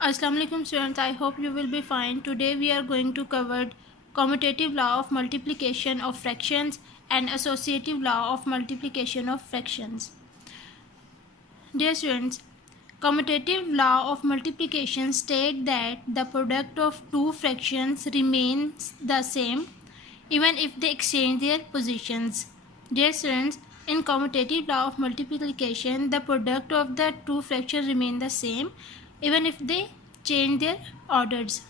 Assalamu alaikum students, I hope you will be fine. Today we are going to cover commutative law of multiplication of fractions and associative law of multiplication of fractions. Dear students, commutative law of multiplication state that the product of two fractions remains the same even if they exchange their positions. Dear students, in commutative law of multiplication, the product of the two fractions remain the same even if they change their orders.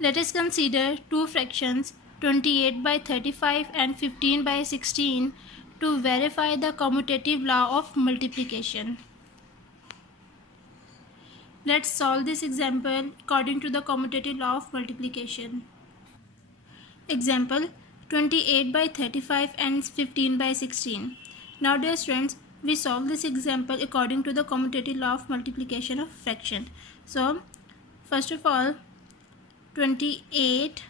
Let us consider two fractions 28 by 35 and 15 by 16 to verify the commutative law of multiplication. Let's solve this example according to the commutative law of multiplication. Example 28 by 35 and 15 by 16. Now dear students, we solve this example according to the commutative law of multiplication of fraction. So first of all, 28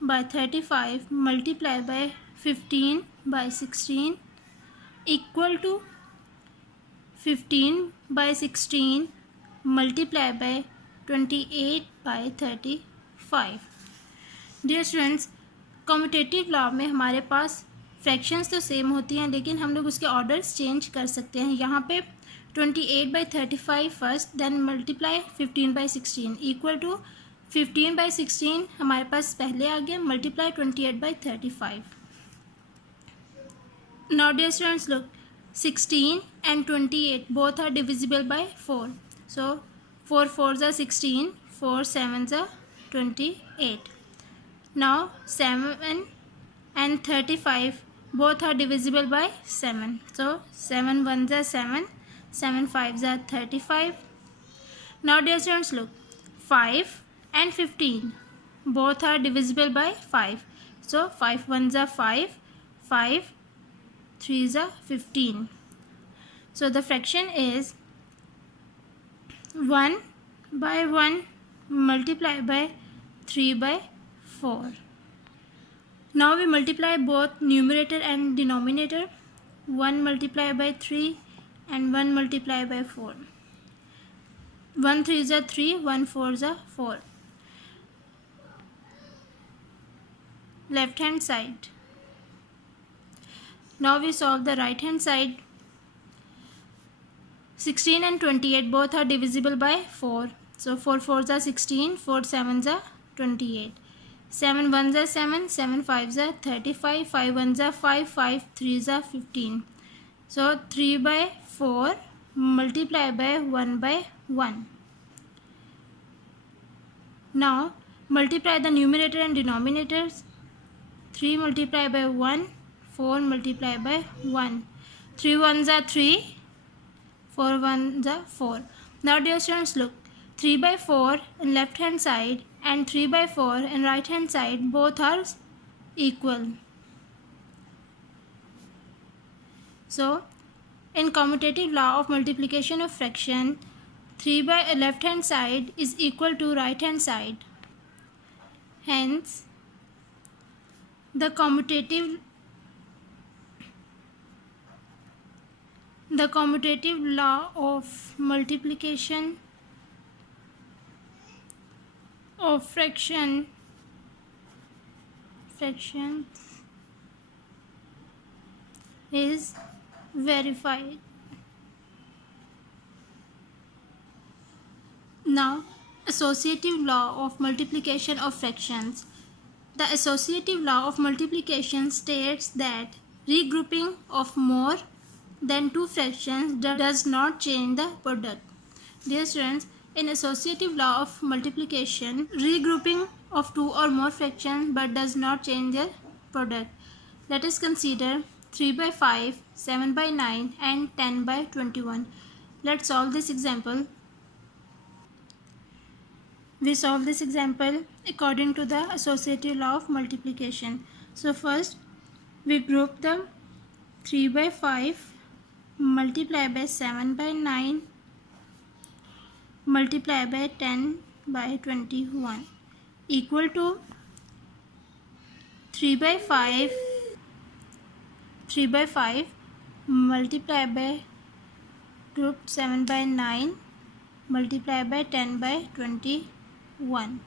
by 35 multiplied by 15 by 16 equal to 15 by 16 multiplied by 28 by 35. Dear students, commutative law में हमारे पास fractions तो same होती हैं लेकिन हम लोग उसके orders change कर सकते हैं. यहाँ पे 28 by 35 first, then multiply 15 by 16 equal to 15 by 16 हमारे पास पहले आ गया, multiply 28 by 35. Now dear students look, 16 and 28 both are divisible by 4. So 4 4s are 16, 4 7s are 28. Now 7 and 35 both are divisible by 7. So 7 1s are 7, 7 5s are 35. Now dear students look, 5 and 15 both are divisible by 5. So 5 1s are 5, 5 3s are 15. So the fraction is 1 by 1 multiplied by 3 by 4. Now we multiply both numerator and denominator. 1 multiplied by 3 and 1 multiplied by 4. 1 3s are 3, 1 4s are 4. Left hand side. Now we solve the right hand side. 16 and 28 both are divisible by 4. So 4 4s are 16, 4 7s are 28. 7 1s are 7, 7 5s are 35, 5 1s are 5, 5 3s are 15. So 3 by 4 multiplied by 1 by 1. Now multiply the numerator and denominators. 3 multiplied by 1, 4 multiplied by 1. 3 1s are 3, 4 1s are 4. Now dear students look, 3 by 4 in left hand side and 3 by 4 in right hand side both are equal. So in commutative law of multiplication of fraction, 3 by left hand side is equal to right hand side. Hence the commutative law of multiplication of fractions is verified. Now associative law of multiplication of fractions. The associative law of multiplication states that regrouping of more than two fractions does not change the product. Dear students, in associative law of multiplication, regrouping of two or more fractions but does not change their product. Let us consider 3 by 5, 7 by 9 and 10 by 21. Let's solve this example. We solve this example according to the associative law of multiplication. So first we group the 3 by 5 multiplied by 7 by 9 multiplied by 10 by 21 equal to 3 by 5 multiplied by group 7 by 9 multiply by 10 by 21.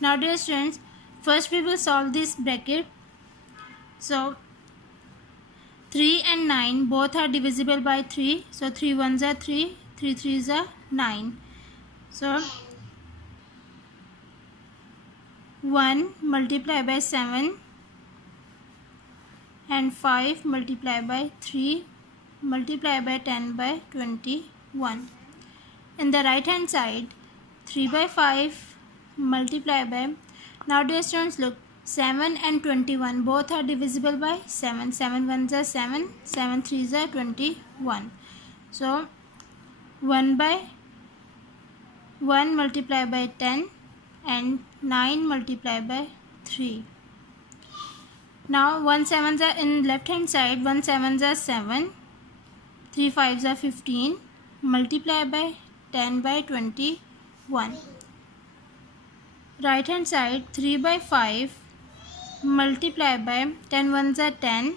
Now dear students, first we will solve this bracket. So 3 and 9 both are divisible by 3. So 3 ones are 3, 3 threes are 9. So 1 multiply by 7 and 5 multiply by 3 multiply by 10 by 21. In the right hand side 3 by 5 multiply by, now dear students look, 7 and 21 both are divisible by 7. 7 ones are 7, 7 threes are 21. So 1 by 1 multiply by 10 and 9 multiply by 3. Now 1 sevens are in left hand side, 1 sevens are 7, 3 fives are 15, multiply by 10 by 21. Right hand side 3 by 5 multiply by 10 ones are 10,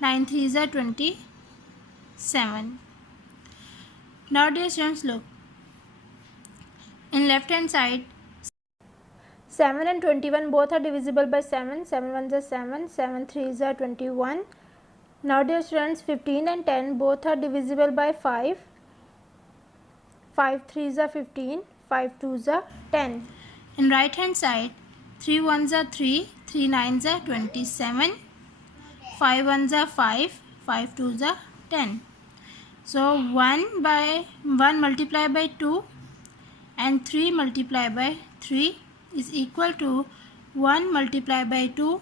9 threes are 27. Now dear students look, in left hand side 7 and 21 both are divisible by 7. 7 ones are 7, 7 threes are 21. Now dear students, 15 and 10 both are divisible by 5. 5 threes are 15, 5 twos are 10. In right hand side 3 ones are 3, 3 nines are 27, 5 ones are 5, 5 twos are 10. So 1 by 1 multiply by 2 and 3 multiply by 3 is equal to 1 multiply by 2,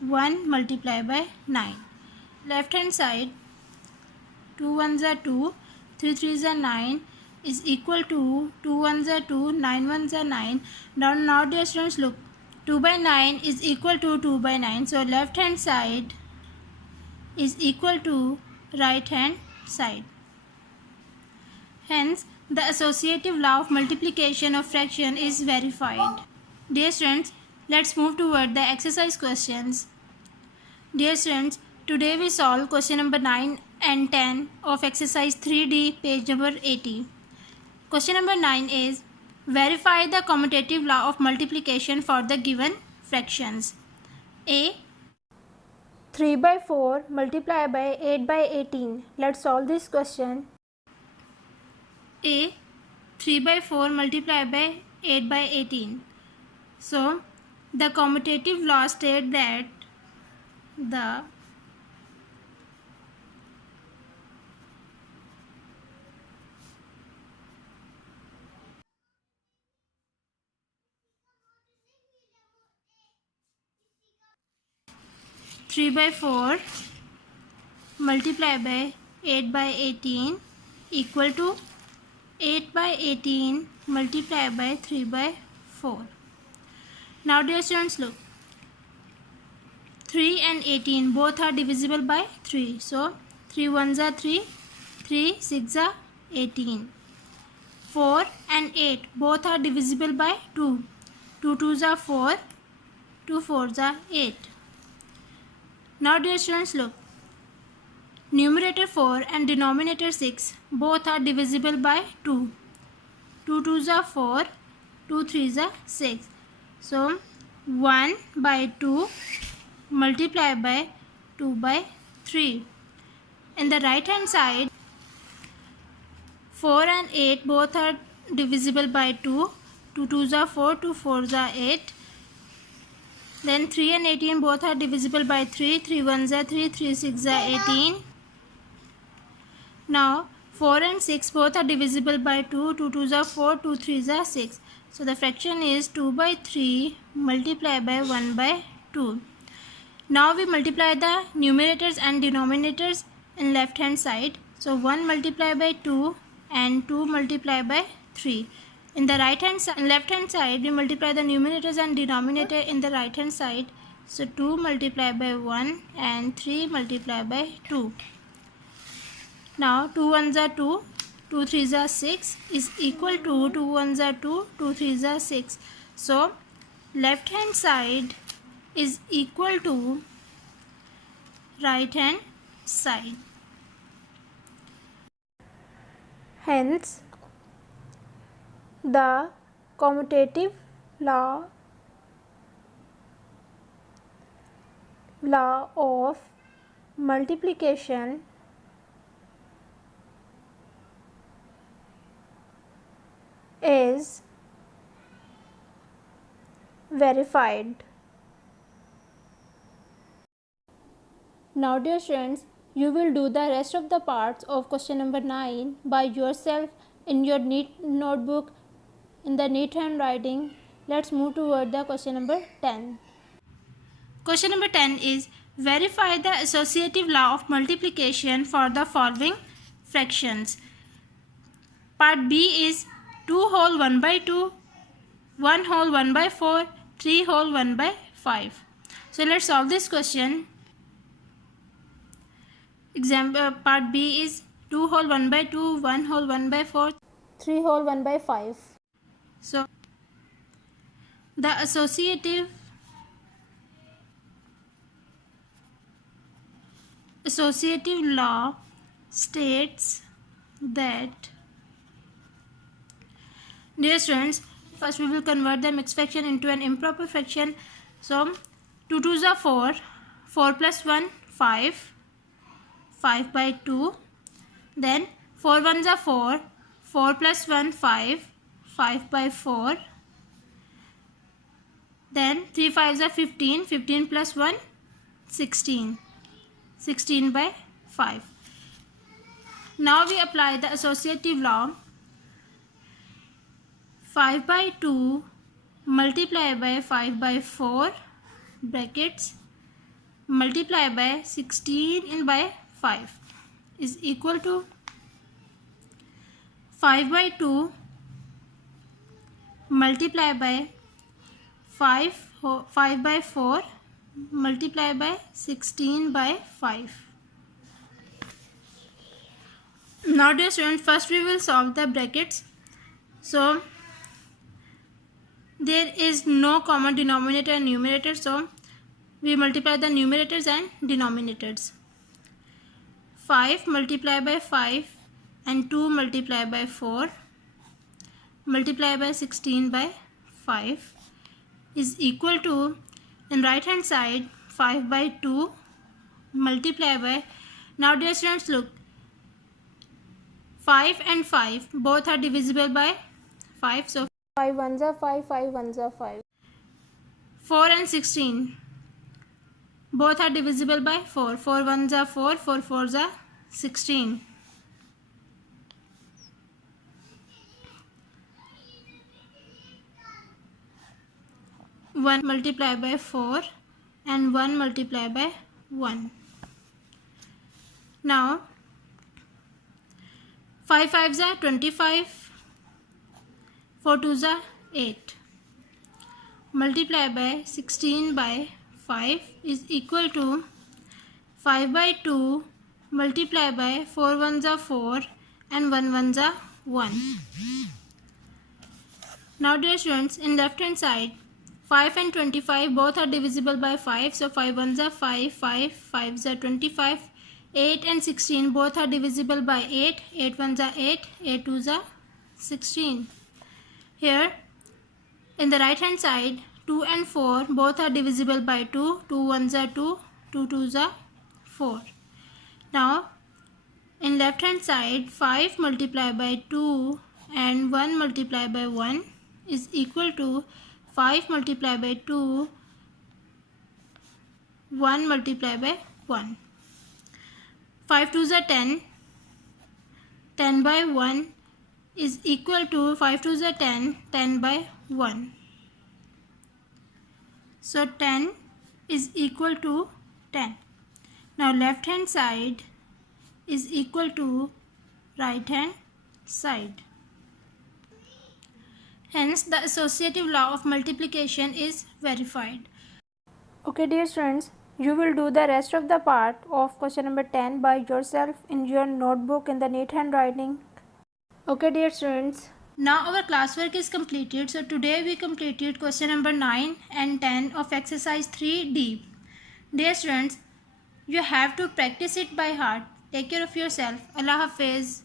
1 multiply by 9. Left hand side 2 ones are 2, 3 threes are 9 is equal to 2 ones are 2, 9 ones are 9. Now dear students look, 2 by 9 is equal to 2 by 9. So left hand side is equal to right hand side. Hence the associative law of multiplication of fraction is verified. Dear students, let's move toward the exercise questions. Dear students, today we solve question number 9 and 10 of exercise 3D, page number 80. Question number 9 is, verify the commutative law of multiplication for the given fractions. A. 3 by 4 multiply by 8 by 18. Let's solve this question. A. 3 by 4 multiply by 8 by 18. So the commutative law states that the three by 4 multiply by 8 by 18 equal to 8 by 18 multiply by 3 by 4. Now dear students look, 3 and 18 both are divisible by 3. So 3 ones are 3, 3 6 are 18. 4 and 8 both are divisible by 2. 2 twos are 4, 2 fours are 8. Now dear students look, numerator 4 and denominator 6 both are divisible by 2. 2 twos are 4, 2 threes are 6. So 1 by 2 multiply by 2 by 3. In the right hand side 4 and 8 both are divisible by 2. 2 twos are 4, 2 fours are 8. Then 3 and 18 both are divisible by 3. 3 ones are 3, 3 6 are 18. Now 4 and 6 both are divisible by 2. 2 twos are 4, 2 threes are 6. So the fraction is 2 by 3 multiplied by 1 by 2. Now we multiply the numerators and denominators in left hand side. So 1 multiplied by 2 and 2 multiplied by 3. In the left hand side we multiply the numerators and denominator in the right hand side. So 2 multiplied by 1 and 3 multiplied by 2. Now 2 ones are 2, 2 threes are 6 is equal to 2 ones are 2, 2 threes are 6. So left hand side is equal to right hand side. Hence, the commutative law of multiplication is verified. Now dear students, you will do the rest of the parts of question number 9 by yourself in your neat notebook in the neat handwriting. Let's move toward the question number 10. Question number 10 is verify the associative law of multiplication for the following fractions. Part B is 2 whole 1 by 2, 1 whole 1 by 4, 3 whole 1 by 5. So let's solve this question. Example part B is 2 whole 1 by 2, 1 whole 1 by 4, 3 whole 1 by 5. So the associative law states that, dear students, first we will convert the mixed fraction into an improper fraction. So 2 2s are 4, 4 plus 1 5, 5 by 2. Then 4 1s are 4, 4 plus 1 5, 5 by 4. Then 3 5s are 15, 15 plus 1 16, 16 by 5. Now we apply the associative law. 5 by 2 multiplied by 5 by 4 brackets multiply by 16 by 5 is equal to 5 by 2 multiply by 5 by 4 multiply by 16 by 5. Now dear students, first we will solve the brackets. So there is no common denominator and numerator, so we multiply the numerators and denominators. 5 multiplied by 5 and 2 multiplied by 4 multiplied by 16 by 5 is equal to, in right hand side, 5 by 2 multiplied by, now dear students look, 5 and 5 both are divisible by 5, so 5 1s are 5, 5 1s are 5. 4 and 16 both are divisible by 4, 4 1s are 4, 4 4s are 16. One multiplied by 4 and 1 multiplied by 1. Now 5 5s are 25, 4 2s are 8 multiplied by 16 by 5 is equal to 5 by 2 multiplied by 4 1s are 4 and 1 1s are 1. Now dear students, in left hand side, 5 and 25 both are divisible by 5, so 5 1s are 5, 5 5s are 25. 8 and 16 both are divisible by 8, 8 1s are 8, 8 2s are 16. Here in the right hand side, 2 and 4 both are divisible by 2, 2 1s are 2, 2 2s are 4. Now in left hand side, 5 multiplied by 2 and 1 multiplied by 1 is equal to 5 multiplied by 2, 1 multiplied by 1. 5 2s are 10, 10 by 1 is equal to 5 2s are 10, 10 by 1. So 10 is equal to 10. Now left hand side is equal to right hand side. Hence the associative law of multiplication is verified. Okay dear students, you will do the rest of the part of question number 10 by yourself in your notebook in the neat handwriting. Okay dear students, now our classwork is completed. So today we completed question number 9 and 10 of exercise 3D. Dear students, you have to practice it by heart. Take care of yourself. Allah Hafiz.